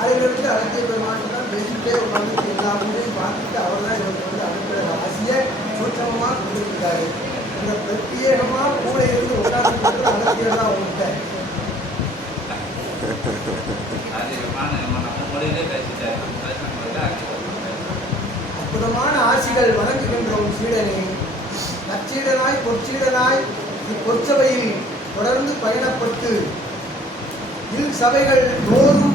ஆயிரத்தி அழகிய பெருமான் பேசிட்டே உட்காந்து எல்லா ஊரையும் பார்த்துட்டு அவர் தான் இவருக்கு வந்து அனுப்புகிற ஆசையை சூட்சமாக கொடுத்துருக்காரு. இந்த பிரத்யேகமா கூட இருந்து உட்கார்ந்து அழகியெல்லாம் உங்கள்கிட்ட அற்புதமான ஆசிகள் வழங்குகின்ற ஒரு சீடனே, நச்சீடனாய் பொற்சீடனாய் பொற்சபையில் தொடர்ந்து பயணப்பட்டு இல் சபைகள் தோறும்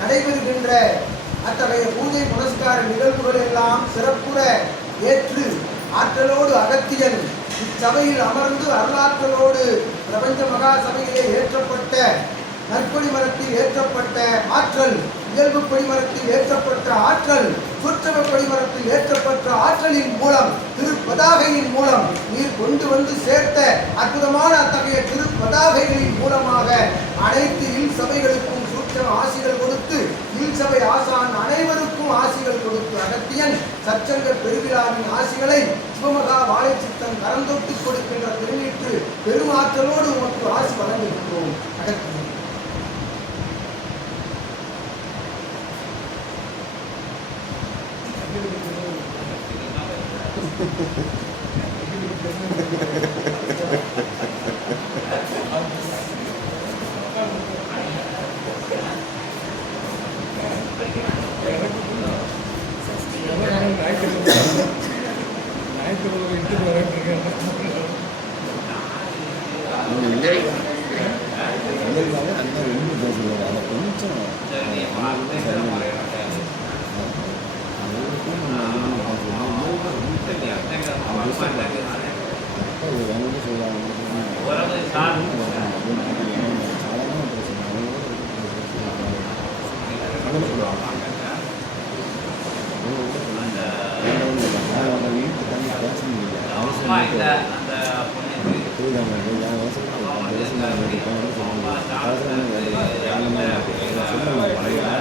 நடைபெறுகின்ற அத்தகைய பூஜை புனஸ்கார நிகழ்வுகள் எல்லாம் சிறப்புற ஏற்று ஆற்றலோடு அகத்தியன் இச்சபையில் அமர்ந்து அருளாற்றலோடு பிரபஞ்ச மகா சபையிலே ஏற்றப்பட்ட நற்கொடி மரத்தில் ஏற்றப்பட்ட ஆற்றல், இயல்பு கொடிமரத்தில் ஏற்றப்பட்ட ஆற்றல், சொற்றவ கொடிமரத்தில் ஏற்றப்பட்ட ஆற்றலின் மூலம் திருப்பதாகையின் மூலம் நீர் கொண்டு வந்து சேர்த்த அற்புதமான அத்தகைய திருப்பதாகைகளின் மூலமாக அனைத்து இல் சபைகளுக்கும் சூட்சம ஆசிகள் கொடுத்து இல் சபை ஆசான் அனைவருக்கும் ஆசிகள் கொடுத்து அகத்தியன் சச்சங்க பெருவிழாவின் ஆசிகளை சிவமகா வாழை சித்தன் கரந்தொட்டு கொடுக்கின்ற திருநீற்று பெருமாற்றலோடு உமக்கு ஆசி வழங்குகின்றோம். அகத்தியன் ஐயா